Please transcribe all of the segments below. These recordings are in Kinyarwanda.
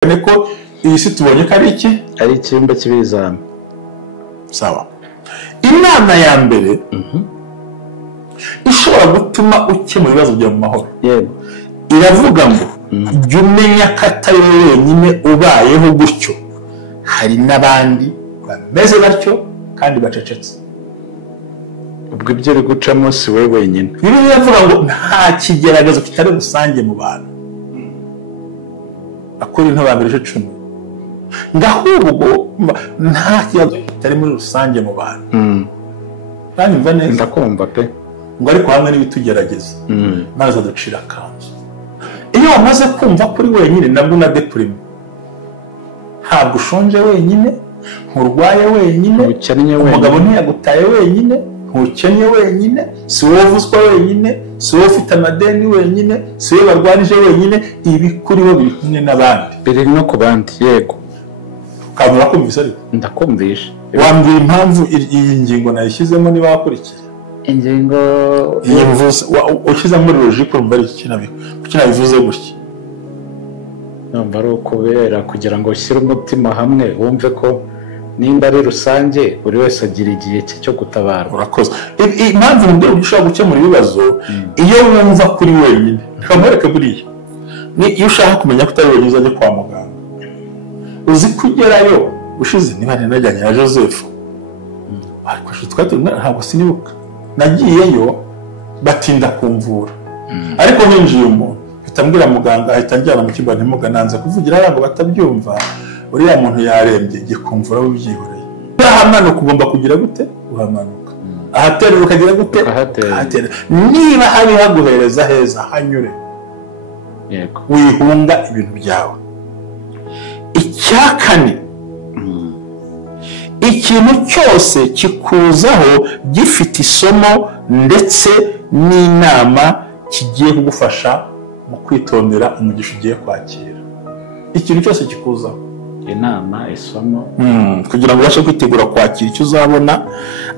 ko iyi si tubonye ko ari iki? Ari icyumba cy'ibizami. Sawa. Inama ya mbere ishobora gutuma ukemura ibibazo byawe mu mahoro. Yego. Iravuga ngo jya umenya ko atari wowe wenyine ubayeho gutyo, hari n'abandi bameze batyo kandi bacecetse. Ubwo ibyo uri gucamo si wowe wenyine. Bibiliya iravuga ngo nta kigeragezo kitari rusange mu bantu. Akorinto ba mbere 10. Ngahubwo nta kibazo kitari muri rusange mu bantu. Kandi mva neza. Ndakumva pe. Ngo ariko hamwe n'ibitugerageza. Maze aducira kanzu. Iyo wamaze kumva kuri wenyine nabwo na deprime. Ntabwo ushonje wenyine, nturwaye wenyine, ukennye wenyine. Umugabo ntiyagutaye wenyine, ntukennye wenyine, si wowe uvuzwa wenyine, si wowe ufite amadeni wenyine, si wowe barwanije wenyine, ibi kuri bo biri kumwe n'abandi. Biri no ku bandi, yego. Ukabura kumvise ariko? Ndakumvisha. Wambwira impamvu iyi ngingo nayishyizemo niba wakurikiye? Ingingo iyi mvuze ushyize muri logique urumva ari iki nabivuze gutya. Numva ari ukubera kugira ngo ushyire umutima hamwe wumve ko nimba ari rusange buri wese agira igihe cye cyo gutabarwa. Urakoze. Impamvu mbere ushobora gukemura ibibazo iyo wumva kuri wenyine. Kamwereke buriya. Ni iyo ushaka kumenya ko utari wenyine uzajya kwa muganga. Uzi kugerayo ushize niba najyanye na Joseph. Ariko twatubwira ntabwo sinibuka. Nagiyeyo batinda kumvura. Ariko ninjiye umuntu bitambwira muganga ahita njyana mu kigo ntimugananze kuvugira ngo batabyumva. Uriya muntu yarembye gikumvura ubyihoreye. Ahamanuka ugomba kugira gute? Uramanuka. Ahaterera ukagira gute? Ahatera. Niba hari haguhereza heza hanyure. Yego. Wihunga ibintu byawe. Icyakane ikintu cyose kikuzaho gifite isomo ndetse n'inama kigiye kugufasha mu kwitondera umugisha ugiye kwakira. Ikintu cyose kikuzaho inama, isomo, kugira ngo ubashe kwitegura kwakira icyo uzabona,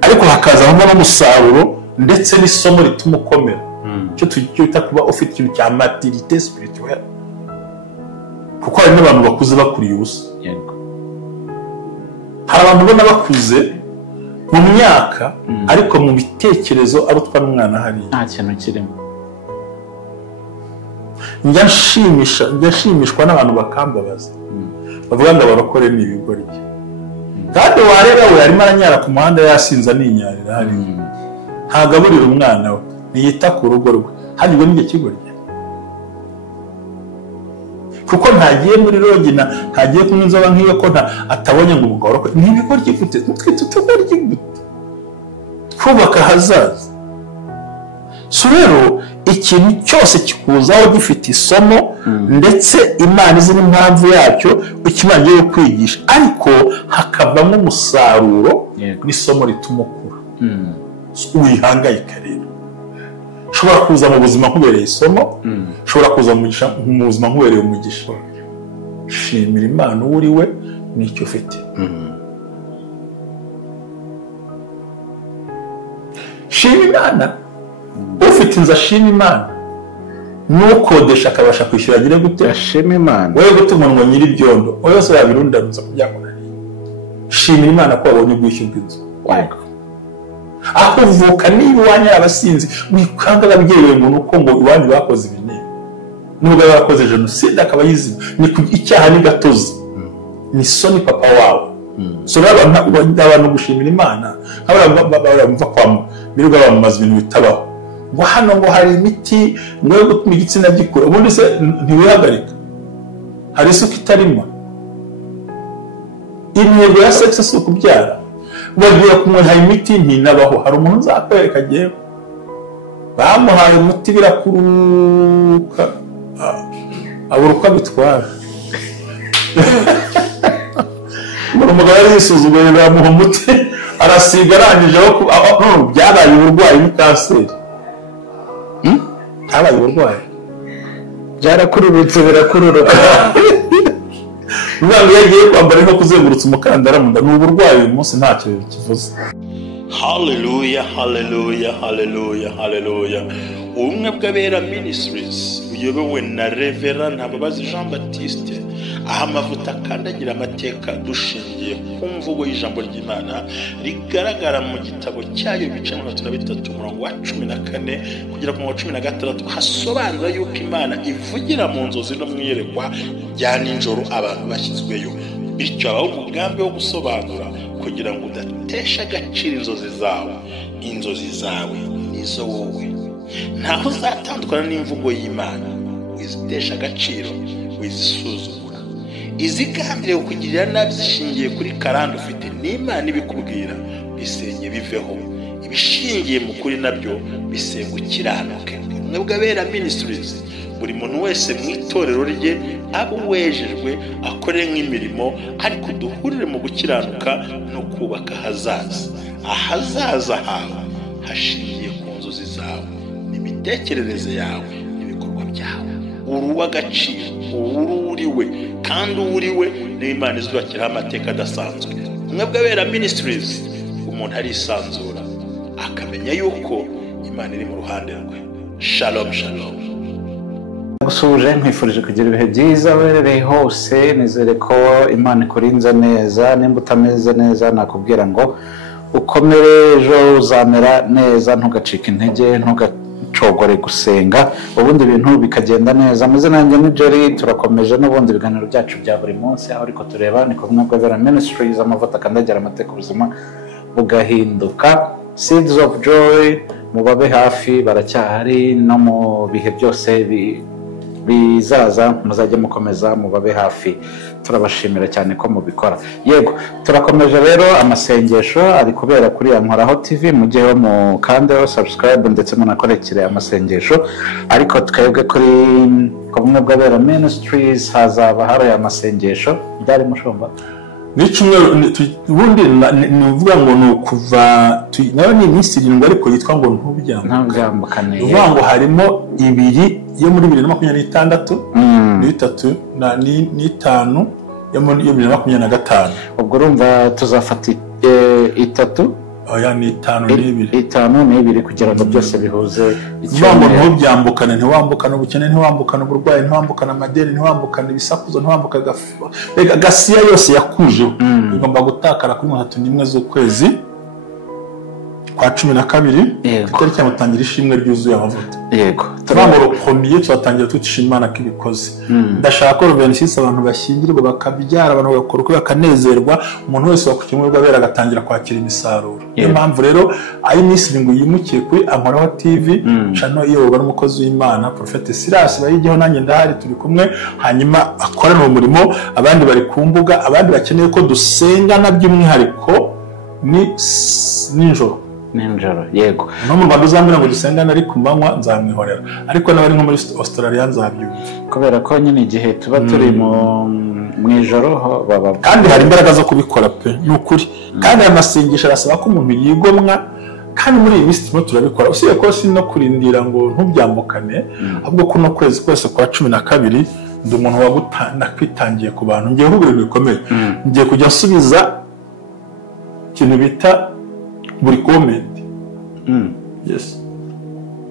ariko hakazamo n'umusaruro ndetse n'isomo rituma ukomera. Icyo twita kuba ufite ikintu cya maturité spirituelle, kuko hari n'abantu bakuze bakuriye ubusa. Yego. Hari abantu ubona bakuze mu myaka ariko mu bitekerezo arutwa n'umwana hariya. Nta kintu kirimo. Njya nshimishwa n'abantu bakambabaza. Bavuga ngo abarokore ni ibigoryi. Kandi wareba we arimo aranyara ku muhanda yasinza n'inyarira hariya. Ntagaburira umwana we, ntiyita ku rugo rwe. Hanyuma n'icyo kigoryi. Kuko ntagiye muri rogina, ntagiye kunywa inzoga nk'iyo ko atabonye ngo umugabo arokore. Ni ibigoryi gute? Twite utugoryi gute? Kubaka hazaza. So rero ikintu cyose kikuzaho gifite isomo ndetse Imana izi n'impamvu yacyo ukimangiye kwigisha, ariko hakavamo umusaruro n'isomo rituma ukura. Wihangayika rero. Ushobora kuza mu buzima nkubereye isomo, ushobora kuza mu buzima nkubereye umugisha. Shimira Imana uri we n'icyo ufite. Shimira Imana. Ufite inzu ashima Imana, n'ukodesha akabasha kwishyura agire gute? Ashima Imana. Wowe gutuma ngo nyiri ibyondo wowe yose yabirundaruza kugira ngo shimira Imana ko wabonye ubwishyu bw'inzu. Aho uvuka niba iwanyu abasinzi wikanga ababyeyi ngo nuko ngo iwanyu bakoze ibintu, nubwo bakoze jenoside akaba yizima, ni icyaha ni gatozi, ni so ni papa wawe. So abantu gushimira Imana bamva kwa biruga bamaze ibintu bitabaho. Ngo hano ngo hari imiti ngo yo gutuma igitsina gikura, ubundi se ntiwihagarika. Hari isuku itarimo. Intego ya sex si ukubyara. Bagiye kumuha imiti ntinabaho. Hari umuntu uzakwereka agiye bamuhaye umuti birakuruka, abura uko abitwara. Umugabo yari yisuzuguye bamuha umuti arasiga arangije aho byabaye uburwayi ni kanseri. Habaye uburwayi byarakururutse birakururuka. Umwana yagiye kwambara no kuzengurutsa umukandara mu nda, ni uburwayi uyu munsi ntacyo kivuze. Hallelujah, hallelujah, hallelujah, hallelujah. Ubumwe bw'Abera Ministries uyobowe na Reverend Hababazi Jean Baptiste aha amavuta akandagira amateka dushingiye ku mvugo y'ijambo ry'Imana rigaragara mu gitabo cyayo ibice 33 umurongo wa 14 kugera ku murongo wa 16 hasobanura yuko Imana ivugira mu nzozi no mwiyerekwa rya nijoro abantu bashyizweyo, bityo abaho umugambi wo gusobanura kugira ngo udatesha agaciro inzozi zawe nizo wowe. Ntaho uzatandukana n'imvugo y'Imana wizitesha agaciro wizisuzugura. Izigambiriye kukugirira nabi zishingiye kuri karande ufite n'Imana ibikubwira bisenye biveho, ibishingiye mu kuri nabyo bisenga ukiranuke. Mwebwe Abera Ministries buri muntu wese mu itorero rye abo wejejwe akore nk'imirimo ariko duhurire mu gukiranuka no kubaka ahazaza hawe hashingiye ku nzozi zawe n'imitekerereze yawe n'ibikorwa byawe. Uruw'agaciro uriwe kandi uriwe n'Imana izubakiraho amateka adasanzwe. Mwebwe Abera Ministries umuntu arisanzura akamenya yuko Imana iri mu ruhande rwe. Shalom shalom. Gusuje nkwifurije kugira ibihe byiza werereye hose, nizere ko Imana ikurinze neza. Nimba utameze neza nakubwira ngo ukomere, ejo uzamera neza, ntugacike intege, ntugacogore gusenga, ubundi ibintu bikagenda neza. Muze nanjye ni Jerry, turakomeje n'ubundi ibiganiro byacu bya buri munsi, aho ariko tureba ni kumwe Abera Ministries, amavuta akandagira amateka ubuzima bugahinduka. Seeds of Joy mubabe hafi, baracyahari no mu bihe byose bizaza muzajye mukomeza mubabe hafi, turabashimira cyane ko mubikora. Yego, turakomeje rero, amasengesho ari kubera kuri Ankoraho TV, mujyeho mukandeho subscribe ndetse munakorekere amasengesho. Ariko twebwe kuri kumwe Abera Ministries hazaba hari amasengesho byari mushomba ubundi ni uvuga ngo ni ukuva nayo ni iminsi 7 ariko yitwa ngo ntubyambukane. Uvuga ngo harimo 2 yo muri 2026 n'3 na n'5 yo muri 2025. Ubwo urumva tuzafata 3 oya ni 5 n'ibiri kugira ngo byose bihuze. Icyambo ntubyambukane, ntiwambukane ubukene, ntiwambukane uburwayi, ntiwambukane amadeni, ntiwambukane ibisakuzo, ntiwambukane gasiya yose yakujeho. Igomba gutakara kuri 31 z'ukwezi kwa 12 itariki y'amatangira ishimwe ryuzuye amavuta. Yego, turangoro premier twatangira tutishima Imana kibikoze. Ndashaka ko 26 abantu bashyingirwa bakabyara, abantu bagakora uko bakanezerwa, umuntu wese wakukimurwa Abera agatangira kwakira imisaruro. Niyo mpamvu rero ayi minsi ngo yimukiye kuri Ankoraho TV channel iyoborwa n'umukozi w'Imana Prophet Silas bayigeho, nanjye ndahari turi kumwe, hanyuma akorana umurimo. Abandi bari ku mbuga, abandi bakeneye ko dusenga na by'umwihariko ni ninjoro. Yego, no mu Rwanda uzambira ngo dusengane ari ku manywa nzamwihorera, ariko n'abari nko muri Australia nzabyumva, kubera ko nyine igihe tuba turi mu ijoro baba, kandi hari imbaraga zo kubikora pe n'ukuri. Kandi amasengesho arasaba ko umuntu yigomwa, kandi muri iyi minsi turabikora. Usiye ko si no kurindira ngo ntubyambukane, ahubwo kuno kwezi kwese kwa 12 ndi umuntu wagutana kwitangiye ku bantu. Ngiye hubure bikomeye, ngiye kujya nsubiza ikintu bita buri comment. Yes.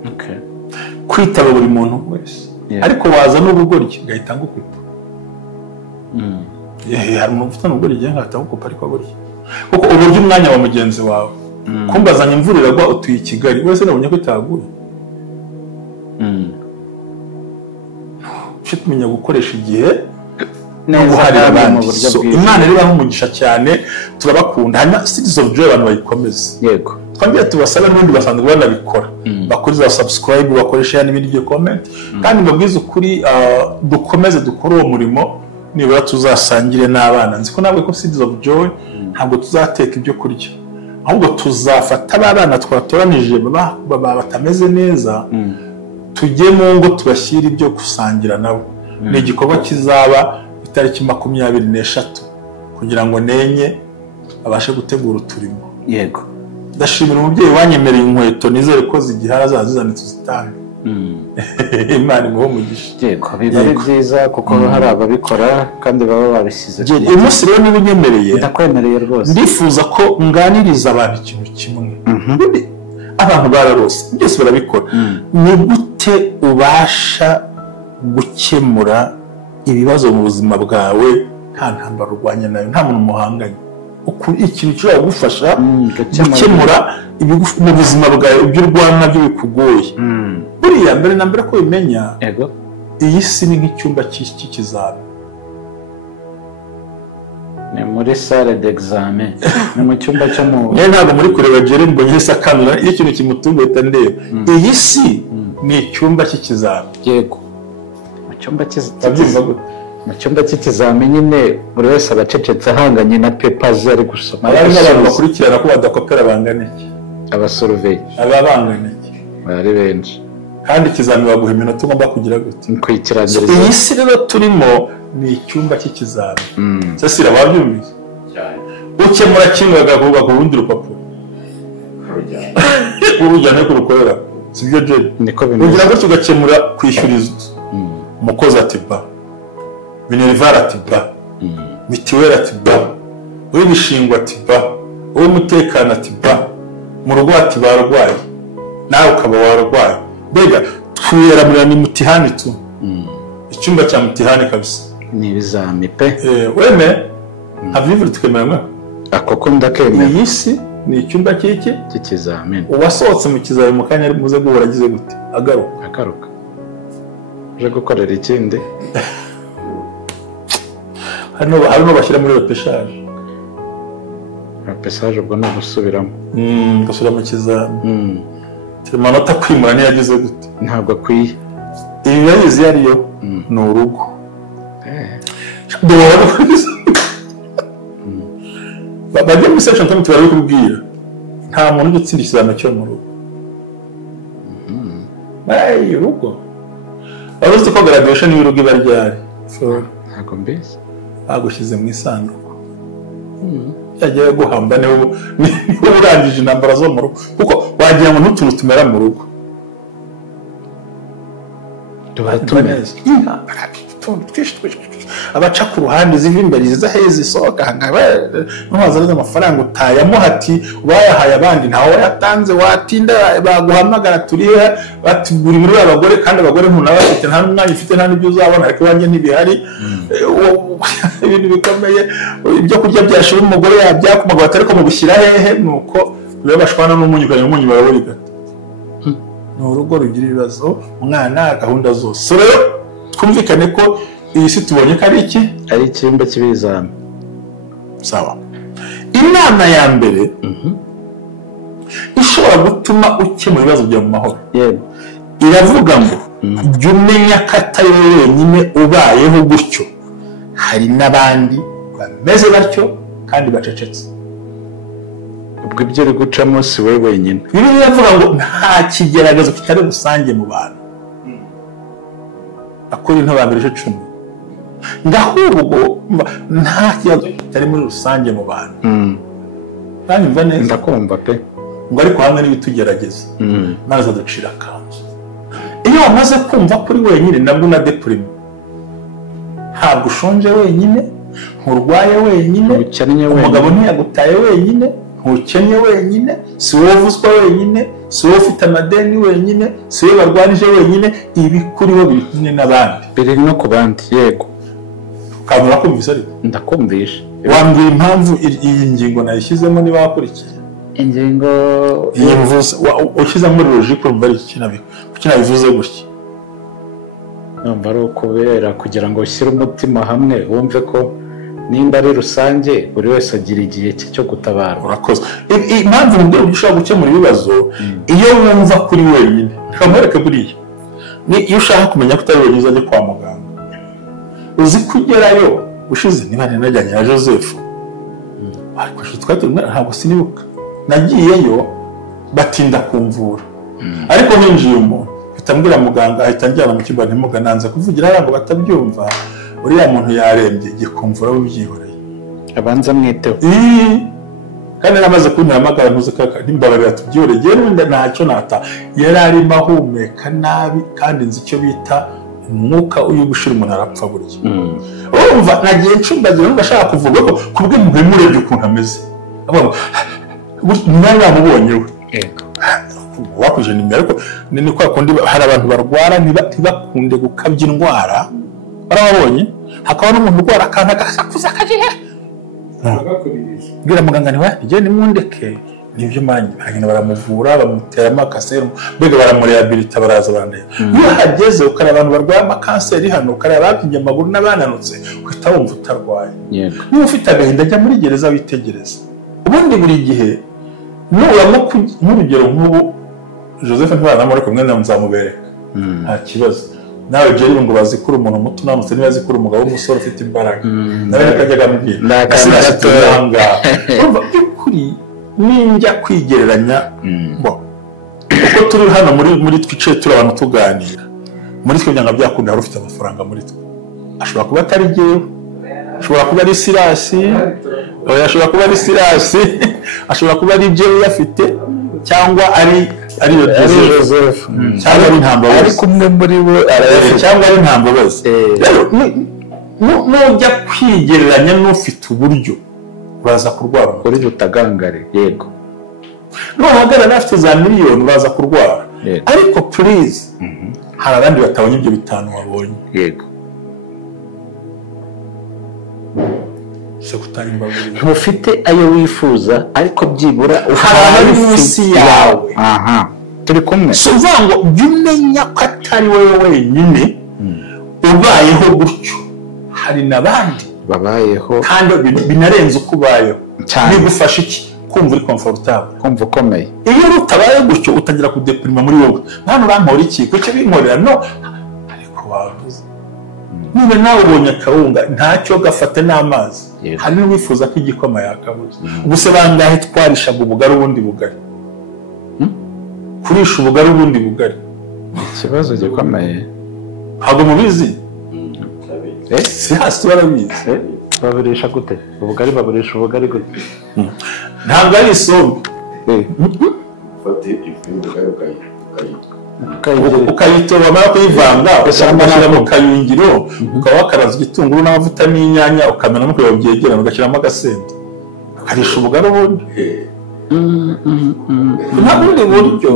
Okay. Kwitaba buri muntu wese. Ariko waza n'ubugoryi gahita ngukupa. Hari umuntu ufite n'ubugoryi gihe ngahita ngukupa ariko burya. Kuko uburyo umwanya wa mugenzi wawe. Kumbazanya imvura iragwa utuye i Kigali, wese nabonye ko itaguye. Cyo tumenya gukoresha igihe neza mu buryo bwiza. Imana ribaho umugisha cyane, turabakunda. Hanyuma Seeds of Joy abantu bayikomeze. Yego, twongeye tubasaba n'undi basanzwe banabikora, bakuriza subscribe, bakoresha n'ibindi byo comment, kandi mbabwiza ukuri dukomeze dukora uwo murimo, nibura tuzasangire n'abana. Nzi ko nabwe ko Seeds of Joy ntabwo tuzateka ibyo kurya, ahubwo tuzafata abana twatoranije batameze neza, tujye mu ngo tubashyira ibyo gusangira nabo. Ni igikorwa kizaba itariki 23 kugira ngo nenye abashe gutegura uturimo. Yego, ndashimira umubyeyi wanyemereye inkweto, nizere ko zigihara azazizana tuzitange. Imana imuhe umugisha. Yego, biba ari byiza kuko hari ababikora kandi baba babishyize. Uyu munsi rero niba unyemereye, ndakwemereye rwose, ndifuza ko nganiriza abantu ikintu kimwe. Abantu bararose byose barabikora. Ni gute ubasha gukemura ibibazo mu buzima bwawe nta ntambara urwanya nayo, nta muntu muhanganye, ikintu kishobora kugufasha gukemura mu buzima bwawe ibyo urwana nabyo bikugoye. Buriya mbere na mbere ko bimenya iyi si ni nk'icyumba cy'ikizami. Ni muri salle d'examen, ni mu cyumba cyo mu ntabwo muri kureba Jerry mbonye se akanura iyo ikintu kimutunguye ndeba. Iyi si ni icyumba cy'ikizami. Yego, mu cyumba cy'ikizami, mu cyumba cy'ikizami nyine buri wese abacecetse ahanganye na papers ari gusoma. Abari n'abantu bakurikirana ko badakopera bangana iki, abasurvey aba bangana iki, bari benshi, kandi ikizami baguha iminota ugomba kugira gute kwikirangiriza. Iyi si rero turimo ni icyumba cy'ikizami. Sasira wabyumvise ukemura kimwe bagakuba ku rundi rupapuro urujyane ku rukorera, sibyo Jerry? Niko bimeze. Ugira ngo tugakemura kwishyuriza umukozi ati ba, minerval ati ba, mitiweli ati ba, uw'ibishingwa ati ba, uw'umutekano ati ba, mu rugo ati barwaye, nawe ukaba warwaye. Mbega twiyera ni mutihani tu, icyumba cya mutihani kabisa, ni ibizami pe. Weme avivure tukemera ako ko ndakemera. Iyi si ni icyumba cy'ikizamini. Uwasohotse mu kizami mu kanya muze guhora agize gute agaruka uje gukorera ikindi. hano bashyira muri repeshage. Repeshage ubwo ni ugusubiramo, gasubira mu kizami. Amanota kwimura ntiyagize gute, ntabwo akwiye. Ibi bayizi yariyo ni urugo. Bajya muri section tamwe tubari kubwira nta muntu ugutsinda ikizami cyo mu rugo. Urugo abazi ko graduation y'urugo iba ryari? Ntabwo mbizi. Bagushyize mu isanduku yagiye guhamba niho urangije intambara zo mu rugo, kuko wagira ngo n'utuntu tumera mu rugo tubatumeze abaca ku ruhande ziva imbere ziza heza isohoka n'uwazana amafaranga utayamo hati bayahaye abandi ntawe yatanze, watinda baguhamagara turihe batigura ibiro abagore, kandi abagore ntunabafite, nta n'umwanya ufite, nta n'ibyo uzabona, ariko iwanjye ntibihari. Ibintu bikomeye, ibyo kurya byashira umugore yabyakumaga batari ko mubishyira hehe, nuko biba bashwana n'umunyu kandi umunyu barawurigata. Ni urugo rugira ibibazo, umwana gahunda zose. So rero twumvikane ko iyi si tubonye ko ari icyumba cy'ibizami. Sawa. Inama ya mbere ishobora gutuma ukemura ibibazo byawe mu mahoro, yego, iravuga ngo jya umenya ko atari wowe wenyine ubayeho gutyo, hari n'abandi bameze batyo kandi bacecetse. Ubwo ibyo uri gucamo si wowe wenyine. Bibiliya iravuga ngo nta kigeragezo kitari rusange mu bantu. Akorinto ba mbere 10. Ndahubwo nta kibazo kitari muri rusange mu bantu. Kandi mva neza. Ndakumva pe. Ngo ariko hamwe n'ibitugerageza. Maze aducira kanzu. Iyo wamaze kumva kuri wenyine nabwo na deprime. Ntabwo ushonje wenyine, nturwaye wenyine, umugabo ntiyagutaye wenyine, ntukennye wenyine, si wowe uvuzwa wenyine, si wowe ufite amadeni wenyine, si wowe barwanije wenyine, ibi kuriho biri kumwe n'abandi, biri no ku bandi. Yego, ukabura kumvise ariko ndakumvisha. Wambwira impamvu iyi ngingo nayishyizemo niba wakurikiye ingingo iyi mvuze ushyize muri logique urumva ari iki nabivuze gutya. Numva ari ukubera kugira ngo ushyire umutima hamwe wumve ko nimba ari rusange buri wese agira igihe cye cyo gutabara. Urakoze. Impamvu mbere ushobora gukemura ibibazo iyo wumva kuri wenyine, nkamwereke buriya ni iyo ushaka kumenya ko utari wenyine uzajya kwa muganga, uzi kugerayo ushize niba najyanye na Joseph ariko ntabwo sinibuka, nagiyeyo batinda kumvura, ariko hinjiye umuntu bitambwira muganga ahita njyana mu cyumba ntimuga nanze kuvugira ngo batabyumva, uriya muntu yarembye gikumvura ubyihoreye abanza mwiteho. Kandi namaze kuntihamagara ntuze nimbabarira tubyihoreye, yewe n'undi ntacyo nata yari arimo ahumeka nabi, kandi nzi icyo bita umwuka uyu gushira umuntu arapfa burya. Urumva nagiye ncumbagira ngashaka kuvuga ko kubwe muhemurebye ukuntu ameze, niba namubonye we wakuje nimero, ariko ni kwa kundi hari abantu barwara ntibakunde gukabya indwara barababonye hakaba n'umuntu urwara akantu agasakuza akagira bwira muganga niwe igende nimundeke nibyo hanyuma baramuvura bamutera amakasero mbega baramurehabilita baraza bandeye iyo hageze ukareba abantu barwaye amakanseri hano ukareba abapimye amaguru n'abananutse uhita wumva utarwaye niba ufite agahinda ajya muri gereza witegereza ubundi buri gihe nuramo nk'urugero nk'ubu Joseph ntibana muri kumwe na nzamubereka nta kibazo nawe Jerry ngo bazikura umuntu muto namutse niba zikura umugabo w'umusore ufite imbaraga nawe nakajyaga mubwira nakasiranga urumva by'ukuri ninjya kwigereranya bo uko turi hano muri twicaye turi abantu tuganira muri twe byanga byakunda hari ufite amafaranga muri twe ashobora kuba atari jewe ashobora kuba ari Sirasi ashobora kuba ari Sirasi ashobora kuba ari jewe yafite cyangwa ari Joseph cyangwa ari Ntambabazi ari kumwe muri bo cyangwa ari Ntambabazi nujya kwigereranya n'ufite uburyo uraza kurwara kuri butagangare yego nuhagarara afite za miliyoni uraza kurwara ariko please hari abandi batabonye ibyo bitanu wabonye yego se kutari imbaburi ntufite ayo wifuza ariko byibura hari munsi yawe turi kumwe so uvango byumenya ko atari wowe wenyine ubayeho gutyo hari nabandi babayeho kandi binarenze uko ubayeho bigufasha iki kumva uri comfortable kumva ukomeye iyo utabaye gutyo utangira kudeprima muri wowe hano urampora iki kuko binkorera no ariko wavuze niba nawe ubonye akawunga ntacyo gafate n'amazi hari n'uwifuza ko igikoma yakabuze ubuse bangahe twarishaga ubugari ubundi bugari kurisha ubugari ubundi bugari ikibazo gikomeye ntabwo mubizi si hasi barabizi baburisha gute ubugari baburisha ubugari gute ntabwo ari isombe ukayitoba bamara kuyivanga ugashyira mu kayungiro ukaba wakaraza igitunguru n'amavuta n'inyanya ukamena no kureba byegerana ugashyiramo agasenda ukarisha ubugari ubundi nta bundi buryo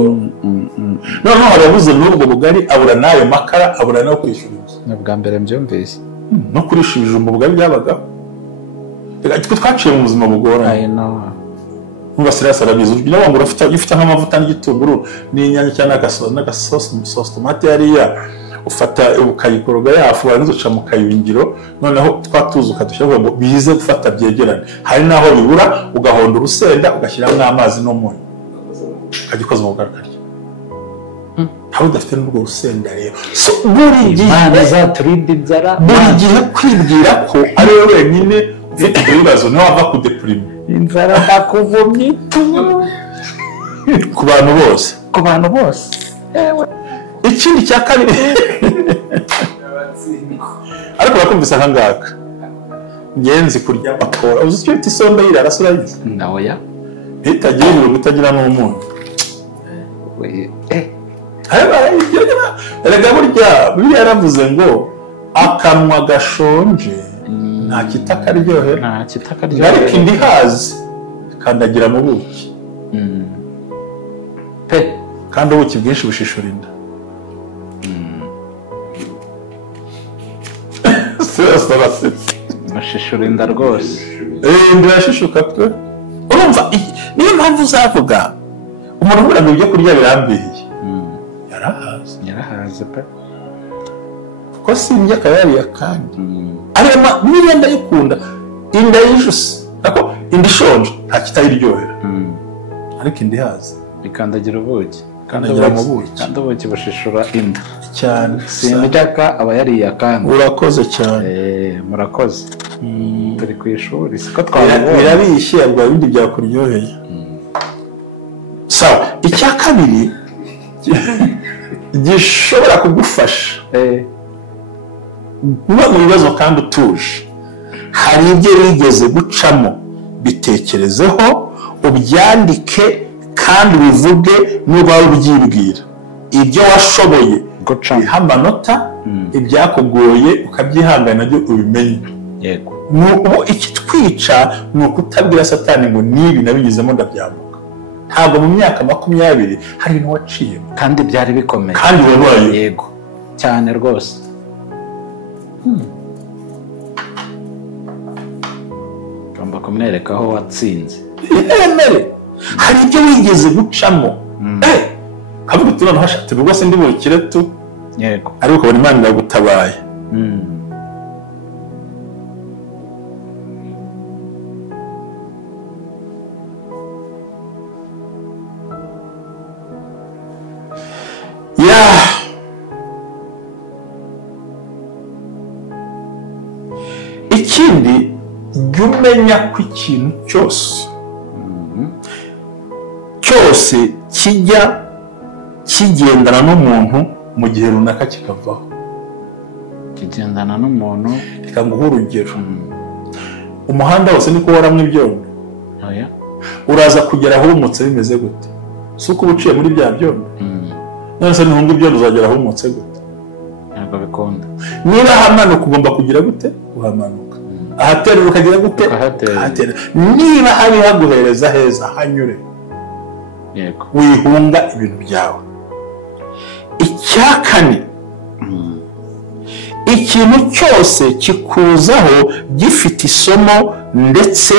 noneho harabuze n'ubwo bugari abura n'ayo makara abura no kwishyura inzu ni ubwa mbere mbyumvise no kurisha ibijumba ubugari byabagaho reka twaciye mu buzima bugoranye nkuba Sirasi arabizi ugira ngo ufite nk'amavuta n'igitunguru n'inyanya cyangwa n'agasosi tomate yariya ufata ukayikoroga yafu warazuca mu kayungiro noneho twatuza ukadushyira ngo bize gufata byegerane hari naho bibura ugahonda urusenda ugashyiramo amazi n'umunyu ukagikoza mu bugari ntawe udafite n'urwo rusenda rero buri gihe kwibwira ko ari we wenyine ufite ibibazo niho wava kudeprima inzara bakuvumye ku bantu bose ikindi cya kabiri ariko bakumvise nkangaka ngenzi kurya bakora uzi icyo bita isombe yirara surayizi nawe ya itagira ibirungo itagira n'umunyu erega burya yaravuze ngo akanwa gashonje nta kitakaryohera ariko indi hazi kandagira mu buki pe kandi ubuki bwinshi bushishura inda bashishura inda rwose inda irashishuka pe urumva niyo mpamvu uzavuga umuntu ubura ngo ibyo kurya birambiye yarahaze pe kuko sindya akaba yariye kandi arema niyo ndayikunda inda y'ijosi nako inda ishonje nta kitayiryohera ariko indi hazi ikandagira ubuki kandagira mu buki kandi ubuki bushishura inda cyane sindaka aba yariye akandi urakoze cyane murakoze turi ku ishuri siko birabishye ubwo ibindi byakuryoheye sawa icya kabiri gishobora kugufasha kuba mu bibazo kandi utuje hari ibyo wigeze gucamo bitekerezeho ubyandike kandi ubivuge n'uba ubyibwira ibyo washoboye biha amanota ibyakugoye ukabyihangana nabyo ubimenye yego ikitwica ni ukutabwira satani ngo nibi nabigizemo ndabyambuka ntabwo mu myaka 20 hari ibintu waciyemo kandi byari bikomeye kandi wabaye yego cyane rwose ugomba kumwereka aho watsinze. yemere hari ibyo wigeze gucamo kavuga uti noneho hashatse rwose ndi bukire tu yego ariko ukabona Imana iragutabaye. ikindi jya umenya ko ikintu cyose kijya kigendana n'umuntu mu gihe runaka kikavaho. kigendana n'umuntu. reka nguhe urugero. umuhanda wose niko waramwe ibyondo. uraza kugera ahumutse bimeze gute? si uko uba uciye muri bya byondo. none se nihunga ibyondo uzagera ahumutse gute? ntabwo bikunda. niba hamanuka ugomba kugira gute? uhamanuka. ahaterera ukagira gute? ahatera. niba hari haguhereza heza hanyure. yego wihunga ibintu byawe. icya kane, ikintu cyose kikuzaho gifite isomo ndetse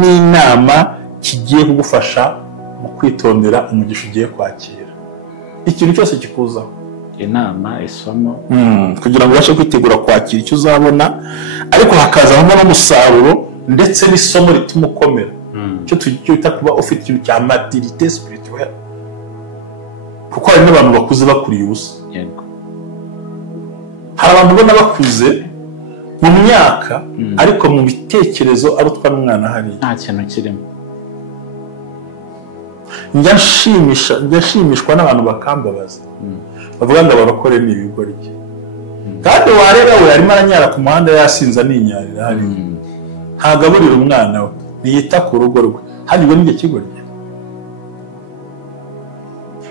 n'inama kigiye kugufasha mu kwitondera umugisha ugiye kwakira. ikintu cyose kikuzaho inama, isomo, kugira ngo ubashe kwitegura kwakira icyo uzabona, ariko hakazamo n'umusaruro ndetse n'isomo rituma ukomera. icyo twita kuba ufite ikintu cya maturité spirituelle, kuko hari n'abantu bakuze bakuriye ubusa. hari abantu ubona bakuze mu myaka ariko mu bitekerezo arutwa n'umwana hariya, nta kintu kirimo. njya nshimishwa n'abantu bakambabaza bavuga ngo abarokore ni ibigoryi, kandi wareba we arimo aranyara ku muhanda yasinze aninyarira hariya, ntagaburira umwana we, ntiyita ku rugo rwe, hanyuma ubwo n'igihe kigoryi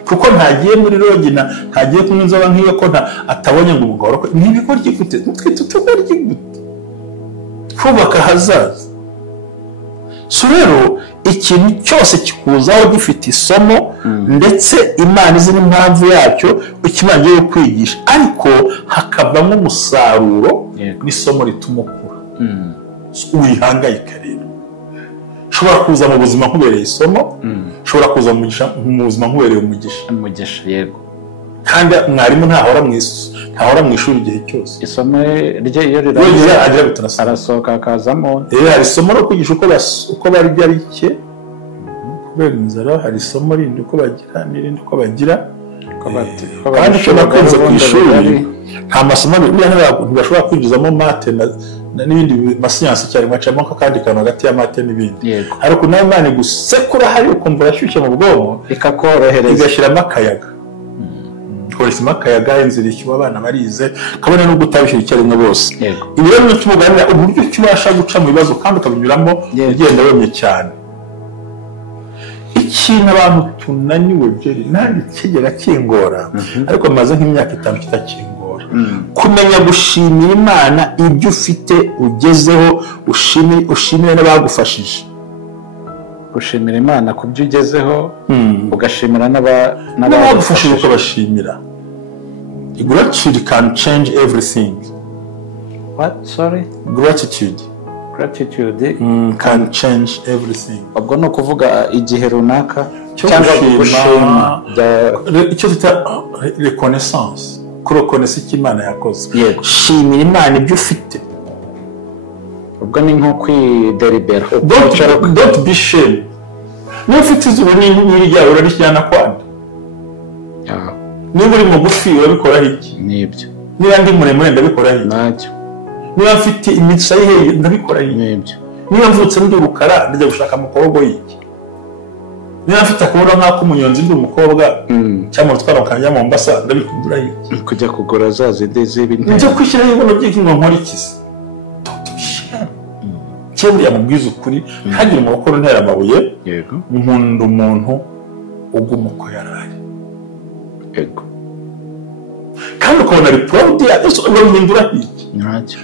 kuko ntagiye muri rogina, ntagiye kunywa inzoga nk'iyo, ko atabonye ngo umugabo arokore. ni ibigoryi gute? twite utugoryi gute? kubaka ahazaza. so rero ikintu cyose kikuzaho gifite isomo ndetse Imana izi n'impamvu yacyo ukimangiye kwigisha, ariko hakavamo umusaruro n'isomo rituma ukura. wihangayika rero. ushobora kuza mu buzima nkubereye isomo, ushobora kuza mu buzima nkubereye umugisha. yego kandi mwarimu ntahora mu ishuri igihe cyose. isomo rye iyo arasohoka akazamo. hari isomo no kwigisha uko barya bike kubera inzara, hari isomo rindi uko bagira n'irindi uko bagira. kandi icyo bakunze ku ishuri nta masomo ntibashobora kwinjizamo mate n'ibindi masiyansi cyane, bacamo akandi kantu hagati ya mate n'ibindi. ariko nawe Imana igusekura hari ukumva urashyushye mu bwonko, ikakorohereza, igashyiramo akayaga. koresimo akayaga, inzira ishyuha, abana barize, kabone no gutabishyura icyarimwe bose. ibi rero ni cy'umuganira uburyo kibasha guca mu bibazo kandi ukabinyuramo ugenda wemye cyane. ikintu abantu tunaniwe Jerry, nanjye kigera kingora, ariko maze nk'imyaka 5 kitakingora. kumenya gushimira Imana ibyo ufite ugezeho, ushimire n'abagufashije. gushimira Imana ku byo ugezeho, ugashimira n'abagufashije ukabashimira. Gratitude can change everything. What? Sorry? Gratitude can change everything. ubwo no kuvuga igihe runaka cyangwa gushima, icyo twita reconnaissance, kurokonesa icyo Imana yakoze. shimira Imana ibyo ufite. ubwo ni nko kwideribera. don't be shame. niba ufite izuba n'iryawe urarishyirana kwanda. niba uri mugufi urabikoraho iki? nibyo. niba ndi muremure ndabikoraho iki? nacyo. niba mfite imitsi ayiheye ndabikoraho iki? nibyo. niba mvutse ndi urukara ndajya gushaka umukobwa y'iki? niba mfite akabura nk'ak'umunyonzi ndi umukobwa cyangwa utwara ukajya mu Mombasa ndabikuguraho iki? kujya kugura za zindi z'ibintu. njya kwishyiraho ibibuno by'inkingo nkora iki se? cyangwa yamubwiza ukuri, ntagire umukoro ntera amabuye. nkunda umuntu uguma uko yaraye. kandi ukabona ari proud urabihindura iki?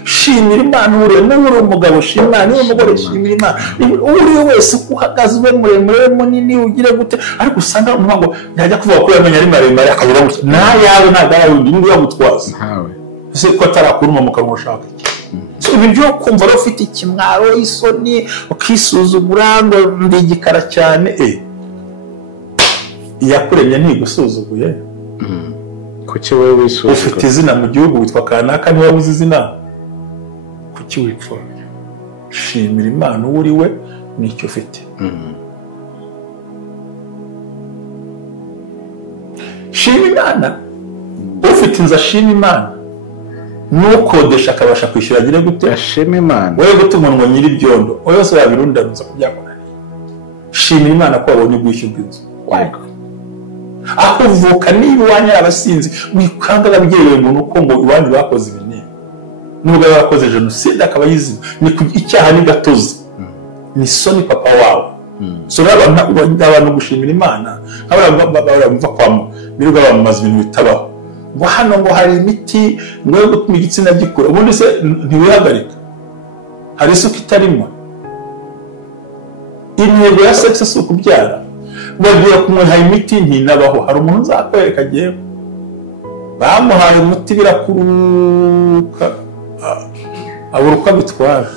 shimira Imana uremye, uri umugabo shimira Imana, uri umugore shimira Imana, uri wese uhagaze ube muremure munini ugire gute, ariko usanga umuntu yajya kuvuga ko yamenye ari maremare akabura gutya, nayawe ntabwo ari undi yagutwaza. ese ko atarakuruma mu kanwa ushaka iki so ibi byo kumva rero ufite ikimwaro isoni ukisuzugura ngo ndi igikara cyane iyakuremye ntigusuzuguye kuki wowe wisuzugura ufite izina mu gihugu witwa kanaka niba uzi izina kuki wipfura shimira Imana uwo uri we n'icyo ufite shima Imana ufite inzu ashima Imana n'ukodesha akabasha kwishyura agire gute ashima Imana wowe gutuma umunwa nyiri ibyondo wowe wese yabirundanuza kubyakunaniye shimira Imana ko wabonye ubwishyu bw'inzu aho uvuka niba iwanyu abasinzi wikanga ababyeyi umuntu uko ngo iwanyu bakoze ibi niba nubwo bakoze jenoside akaba yiziba ni icyaha ni gatozi ni soni papa wawe so abantu gushimira Imana bamva kwamo biruga bamaze ibintu bitabaho ngo hano ngo hari imiti ngo yo gutuma igitsina gikura ubundi se ntiwihagarika hari isuku itarimo intego ya sex si ukubyara bagiye kumweha imiti ntinabaho hari umuntu uzakwereka agiye bamuhaye umuti birakuruka abura uko abitwara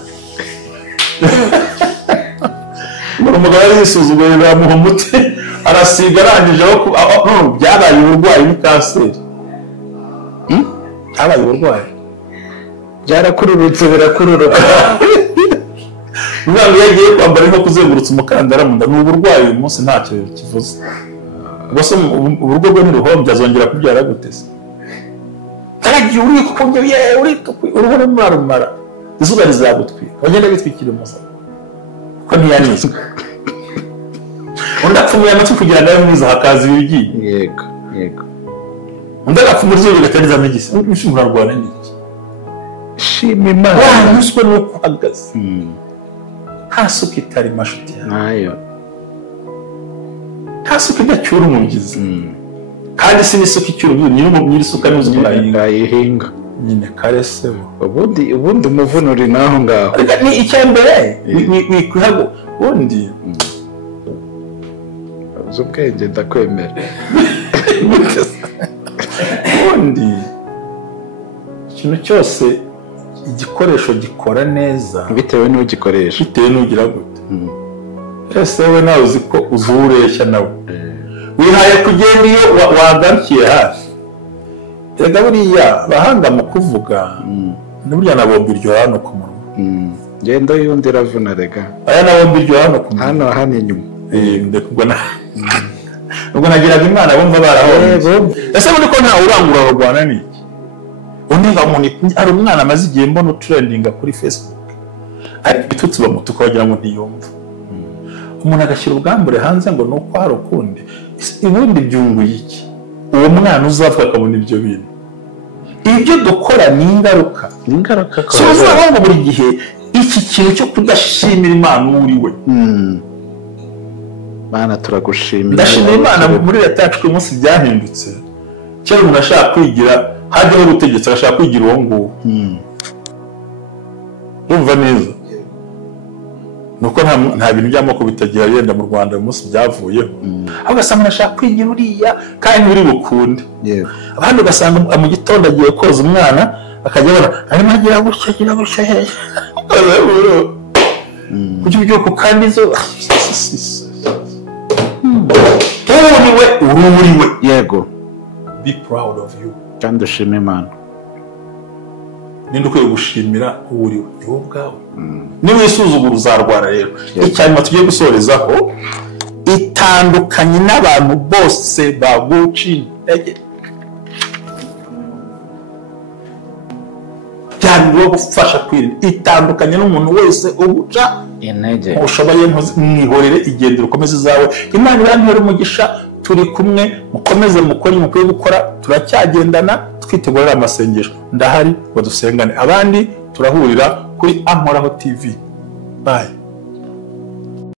umugabo yari yisuzuguye bamuha umuti arasiga arangije byabaye uburwayi ni kanseri byabaye uburwayi byarakururutse birakururuka umwana iyo agiye kwambara nko kuzengurutsa umukandara mu nda ni uburwayi uyu munsi ntacyo kivuze ubwo urugo rwe ntiruhombye azongera kubyara gute se karagiye uri kukunye uri uruhu rumara izuba rizagutwika bagenda bitwikira umusatsi ko ntiyanize undi apfumuye amatwi kugira ngo abe mwiza hakaza ibigiye yego undi agapfumura izuba rigatariza n'igisi ushobora kurwana n'iki shima Imana wanyuzwe n'uko uhagaze nta suku itari mashuti nayo nta suku idacyura umubyizi kandi si n'isuku icyura umubyizi nyiri isuka n'uzi urayihinga nyine karesebo ubundi umuvuno uri naho ngaho ni icya mbere wikwihago ubundi uzi ubwenge ndakwemera ubundi ikintu cyose igikoresho gikora neza bitewe n'ugikoresha bitewe n'ugira gute ese we nawe uzi ko uzureshya nawe wihaye kugenda iyo wagarukiye hafi rega buriya abahanga mu kuvuga n'uburya nabomba iryo hano ku munwa ngendo y'undi iravuna rega aya nabomba iryo hano ku munwa hano inyuma ubwo nagiraga Imana bumva barahonze ese ubundi ko ntawe urangura barwana n'iki undi hari umwana amaze igihe mbona utrendinga kuri Facebook ariko ibitutsi bamutuka wagira ngo ntiyumva umuntu agashyira ubwambure hanze ngo ni uko hari ukundi ubundi byunguye iki uwo mwana uzavuga akabona ibyo bintu ibyo dukora ni ingaruka so uzabona buri gihe iki kintu cyo kudashimira Imana uwo uri we Mana turagushimira ndashimira Imana muri leta yacu uyu munsi byahindutse kera umuntu ashaka kwigira hajyaho ubutegetsi agashaka kwigira uwo nguwo urumva neza nuko nta bintu by'amoko bitagira yenda mu Rwanda uyu munsi byavuyeho aho ugasanga ashaka kwigira uriya kandi uri bukunde abandi ugasanga mu gitondo agiye koza umwana akajya abona arimo agira gutya kuki byuko kandi zo uriwe yego be proud of you kandi ushime Imana ninde ukwiye gushimira uwo uriwe ni wowe ubwawe niba wisuzugura uzarwara rero icyanyuma tugiye gusorezaho itandukanye n'abantu bose baguca intege byari gufasha kwirinda itandukanye n'umuntu wese uguca intege ushoboye mwihorere igendere ukomeze izawe Imana irangira umugisha turi kumwe mukomeze mukore mukwiye gukora turacyagendana twitegurira amasengesho ndahari ngo dusengane abandi turahurira kuri Amhoraho TV bye